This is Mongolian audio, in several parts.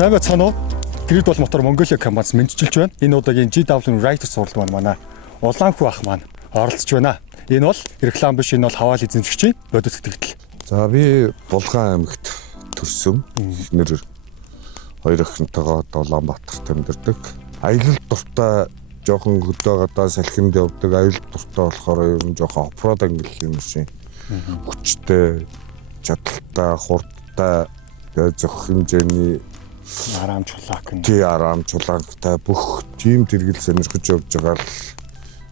Сайн байцгаана уу? Гэрд бол мотор Mongolia компаниас мэдчилж байна. Энэ удаагийн GW Rider суралт маань Улаанхүү ах маань оролцож байна. Энэ бол реклам биш, энэ бол хаваал эзэмшигчийн бодит сэтгэл. За би Булган аймагт төрсөн. Эхнэр хоёр охинтойгоо Улаанбаатарт амьдардаг. Аялал дуртай жоохон хөдөө гадаа салхинд явдаг. Аялал дуртай болохоор ер нь жоохон оффроуд ангиллын машин. Хүчтэй, чадaltaй, хурдтай, зөх хэмжээний Арам чулаак. Тий арам чулаантай бүх тийм тэргэл сонирхож явж байгаа л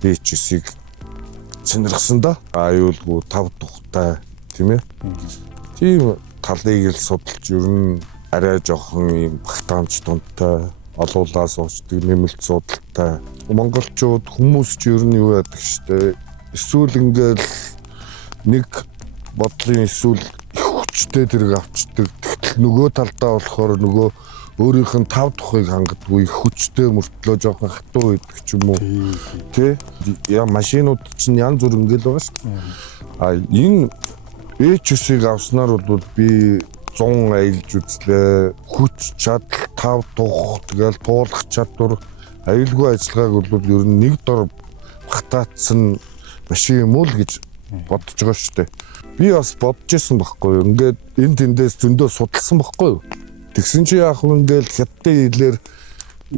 би чисийг сонирхсан да. Аюулгүй тав тухтай тийм ээ. Тийм талыг л судалж ер нь арай жоохон юм багтаамж тунтай олуулаа суучдаг нэмэлт судалтай. Монголчууд хүмүүс ч ер нь юу яадаг штэ. Эсвэл ингээл нэг бодлын эсвэл их хүчтэй тэрэг авчдаг. Тэгтэл нөгөө талдаа болохоор нөгөө өөрийнх нь тав тухыг хангадгүй их хүчтэй мөртлөө жоохон хатуу байдаг ч юм уу. Тэ? Машинууд чинь янз бүр ингээл байгаа шүү дээ. А энэ H9-ыг авснаар бол би 100 аялж үзлээ. Хүч чадал тав тух тэгэл туулах чадвар аюулгүй ажиллагааг бол ер нь нэг дор багтаацсан машин юм уу л гэж бодож байгаа шүү дээ. Би бас бодож исэн байхгүй юу. Ингээд энэ тэндээс зөндөө судалсан байхгүй юу. Тэгсэн чи яах вэ ингээл хятадын хэлээр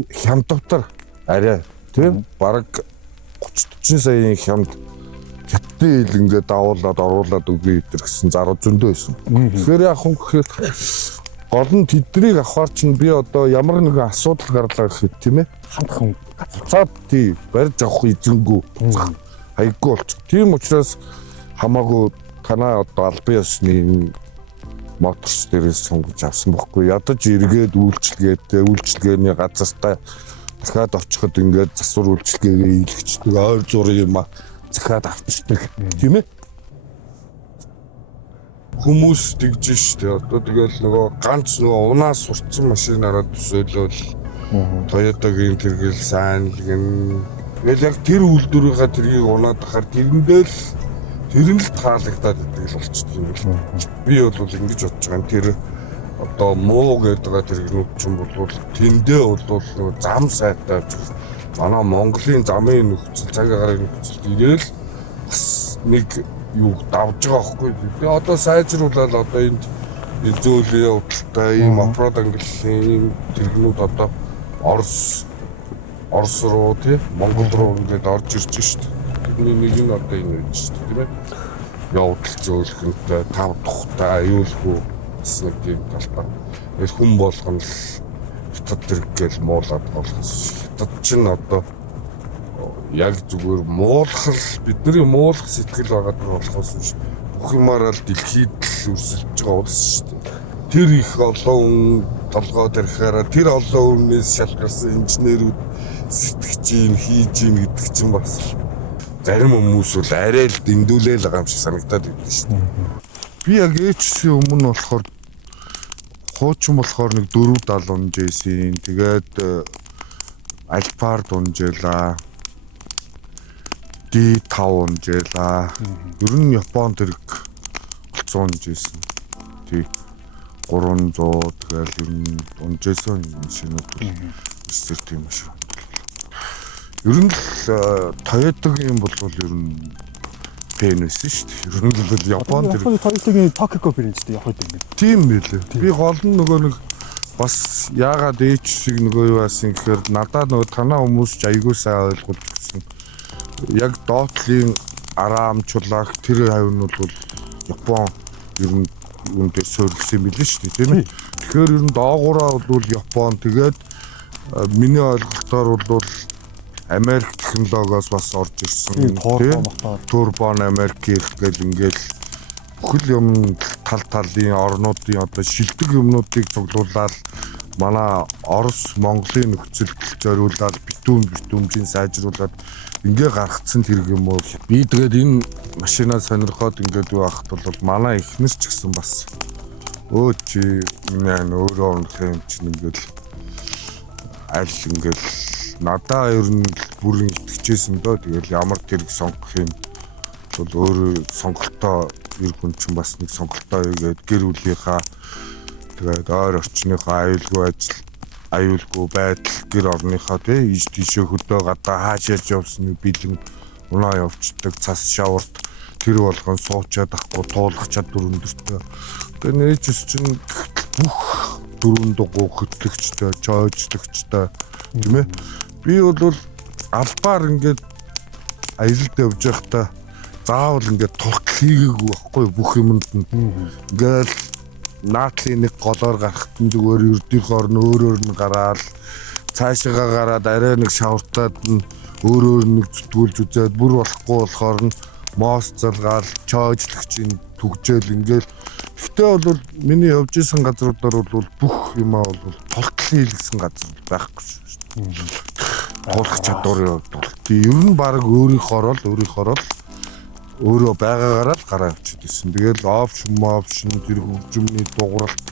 хямдвтар арай тийм бараг 30-40 саяын хямд хятадын хэл ингээд давуулаад оруулаад өгье гэсэн заруу зөндөө байсан. Тэгэхээр яах вэ гэхээр гол нь тэднийг авахар чинь би одоо ямар нэгэн асуудал гарлаа гэхэд тийм ээ Хандах цаад тий барьж авах эзэнгүү хаяггүй болчих. Тийм учраас хамаагүй танаа одоо албан ёсны моторс дээрээс сонгож авсан бохгүй. Ядаж эргээд үйлчлэгээний газартаа дахиад очиход ингээд засвар үйлчлэгээгээ ийлгчдэг ойр зураг юм захиад авчдаг тийм ээ. Хүмүүс тэгж штэ одоо тэгэл нөгөө ганц нөгөө унаас сурцсан машинаараа төсөөлөл Toyota-гийн тэргэл сайн л гэн. Тэгэл яг тэр үйлдвэрийнхаа тэргийг унаад ахаар тэрэндээ л тэр нь л таалагдаад идэг л болчихдог юм л. Би бол ингэж бодож байгаа. Тэр одоо муу гэдэг тэргнүүд ч юм бол тэндээ бол зам сайтай манай Монголын замын нөхцөл цаг агаарын нөхцөл ирээл бас нэг юу давж байгаа байхгүй. Би одоо сайжруулаад одоо энд зөөлөн явдалтай ийм оффроуд ангиллын тэргнүүд одоо Орос руу тий Монгол руу ингээд орж ирж штт. Тэрний нэг нь одоо энэ байж штт тийм ээ. Явдал зөөлхөнтэй тав тухтай аюулгүй бас нэг тийм талбар. Тэгэл хүн болгоно л хятад тэргээл муулаад болохоос хятад чинь одоо яг зүгээр муулах бидний муулах сэтгэл байгаа болохоос биш. Бүх юмараа л дэлхийд л өрсөлдөж байгаа улс шүү дээ. Тэр их олон толгой тарихаараа тэр олон хүнээс шалгарсан инженерүүд сэтгэж ийн хийж ийн гэдэг чинь бас зарим хүмүүс бол арай л дэндүүлээл байгаа юм шиг санагдаад байдаг шүү дээ. Би яг H9-ийн өмнө болохоор хуучин болохоор нэг 470 унжээсэн. Тэгээд Alphard унжээла. D5 унжээла. Ер нь Японд тэрэг болцсон унжээсэн. Тий 300 тэгэл ер нь унжээсэн машинууд бол өсөр тийм машин. Ер нь л Toyota-гийн бол ер нь пен байсан шүү дээ. Ер нь бол Японд тэр Toyota-гийн Tokyo брэндтэй явах юм байна. Тийм байлээ. Би гол нь нөгөө нэг бас яагаад H9-ийг нөгөө юу аасан гэхээр надад нөгөө танаа хүмүүс ч айгүй сайн ойлгуулж гисэн. Яг доотлын арам чулаак тэр хавь нь бол Япон ер нь үүнтэй суурилсан юм билээ шүү дээ тийм ээ. Тэгэхээр ер нь доогууraa бол Япон тэгээд миний ойлголтоор бол Америк технологиос бас орж ирсэн. Турбон Америк гэх гэл ингээл бүхэл юм талын орнуудын одоо шилдэг юмнуудыг цуглуулаад манай Орос Монголын нөхцөлд зориулаад битүүмжийн сайжруулад ингээ гаргацсан тэрэг юм бол би тэгээд энэ машинаа сонирхоод ингээд юу ахт бол манай эхнэр ч гэсэн бас чи минь өөрөө унах юм чинь ингээл аль ингээл надаа ер нь бүрэн итгэжсэн дөө тэгэл ямар тэрэг сонгох юм бол өөрөө сонголтоо ер хүн чинь бас нэг сонголтоо хийгээд гэр бүлийнхаа Тэгээд ойр орчныхоо аюулгүй байдал гэр орныхоо тий ийш тийшээ хөдөө гадаа хаашаач явсан бэлэн унаа явцдаг цас шаварт тэр болгон суучаад ахгүй туулах чадвар өндөртэй. Тэгээд нээжс чинь бүх дөрөв дугуй хөтлөгчтэй, чойжлогчтой тийм ээ. Би бол албаар ингээд аялалд явж байхдаа заавал ингээд туртал хийгээгүй байхгүй бүх юмд нь. Ингээл наадлын нэг голоор гарахт нь зүгээр ердийнхоор нь өөрөөр нь гараад цаашаагаа гараад арай нэг шавартаад нь өөрөөр нэг зүтгүүлж үзээд бүр болохгүй болохоор нь моос залгаал чойжлогчийн түгжээл ингээл. Гэхдээ бол миний явж исэн газруудаар бол бүх юмаа бол туртал хийлгсэн газар байхгүй шүү дээ. Туулах чадварын хувьд ер нь баг өөрийнхоороо л өөрөө байгаагаараа л гараа авчид байсан. Тэгэл опшн тэр хөгжмөний дугуйлт,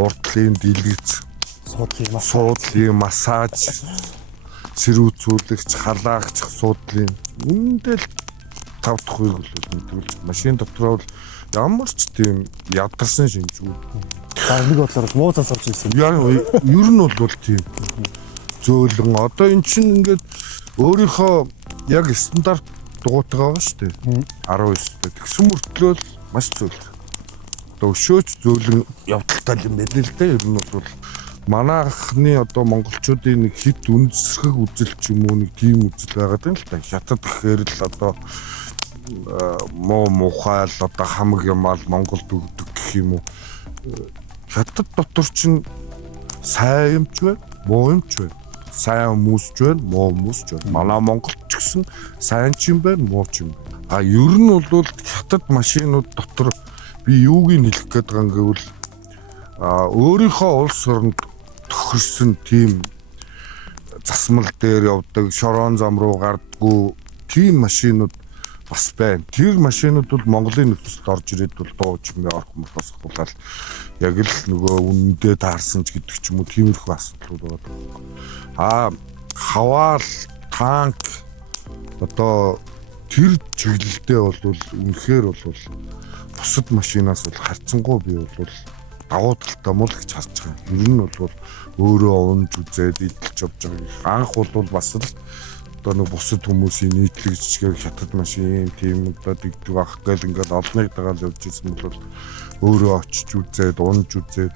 урдлын дэлгэц, суудлын массаж, сэрүүцүүлэгч, халаагч, суудлын үндэл 5 дахь үеиг бол мэдүүлж машин дотроо бол ямар ч тийм ядарсан шинжгүй. Баг нэг бодлоор муу зан сурч ирсэн. Ер нь бол тийм зөөлөн одоо эн чинь ингээд өөрийнхөө яг стандарт дугуйтгаа байгаа шүү дээ. 19-д тэгсэн мөртлөө маш зөөл. Одоо өшөөч зөөлөн явдалтай юм байна л дээ. Ер нь бол манайхны одоо монголчуудын нэг хит үндэсрэх үзэл ч юм уу нэг тийм үзэл байгаад байна л да. Хятад гэхээр л одоо муухай л одоо хамаг юмал Монголд өгдөг гэх юм уу. Хятад дотор чинь сайн юмч бай, муу юмч бай. Сайн хүмүүс ч байна, муу хүмүүс ч байна. Манай Монголд ч гэсэн сайн ч юм байна, муу ч юм байна. Ер нь бол хятад машинууд дотор би юуг нь хэлэх гээд байгаа юм гэвэл өөрийнхөө улс оронд тохирсон тийм засмал дээр явдаг, шорон зам руу гардггүй тийм машинууд бас байна. Тэр машинууд бол Монголын нөхцөлд орж ирээд бол дууж юм орох мөрхөөс хулаад яг л нөгөө үнэндээ таарсан ч гэдэг ч юм уу тиймэрхүү асуудлууд байгаа. Хаваал, танк одоо тэр чиглэлдээ бол үнэхээр бол бусад машинаас бол харьцангуй би бол давуу талтай муу л гэж харж байгаа. Ер нь бол өөрөө унж үзээд идэлж явж байгаа. Анх бол бас л одоо нэг бусад хүмүүсийн нийтлэгчгээр хятад машин тийм одоо дэгдэг ах гээл ингээд олныг дагаад явж ирсэн бол өөрөө очиж үзээд унж үзээд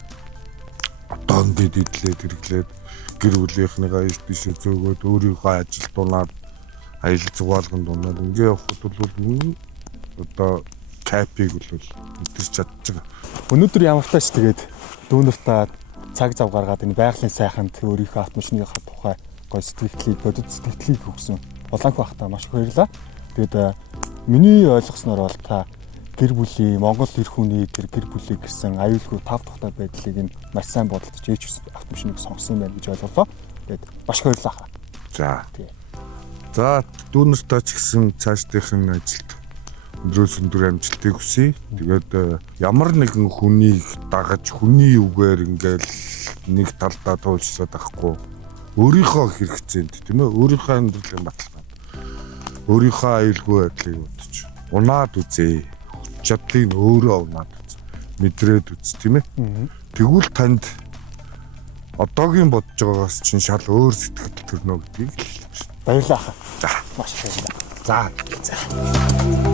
одоо ингээд идлээд хэрэглээд гэр бүлийнхнийгаа иш тийш зөөгөөд өөрийнхөө ажил дунаад аялал зугаалганд дунаад ингээд явхад бол одоо капиг бол мэдэрч чадчих байгаа. Өнөөдөр ямар тааш тэгээд дүүнэртаа цаг зав гаргаад энэ байгалийн сайханд өөрийнхөө автомашиныхаа тухай гой сэтгэлийг, бодит сэтгэлийг өгсөн Улаанхүү ахтаа маш их баярлалаа. Тэгээд миний ойлгосноор бол та гэр бүлийн Монгол эр хүний тэр гэр бүлийг гэсэн аюулгүй тав тухтай байдлыг нь маш сайн бодолдож ээж автомашиныг сонгосон байна гэж ойлголоо. Тэгээд маш их баярлалаа. За дүүнэртээ ч гэсэн цаашдынхын ажилд өндрөөс өндөр амжилтыг хүсье. Тэгээд ямар нэгэн хүнийг дагаж хүний үгээр ингээл нэг талдаа туйлшраад ахгүй. Өөрийнхөө хэрэгцээнд тийм ээ өөрийнхөө амьдралын баталгаанд өөрийнхөө аюулгүй байдлыг бодож унаад үзье. Чадлыг өөрөө унаад үз. Мэдрээд үз тийм ээ. Тэгвэл танд одоогийн бодож байгаагаас чинь шал өөр сэтгэл төрнө гэдгийг хэлж байна. Баярлалаа. За маш их баярлалаа. За.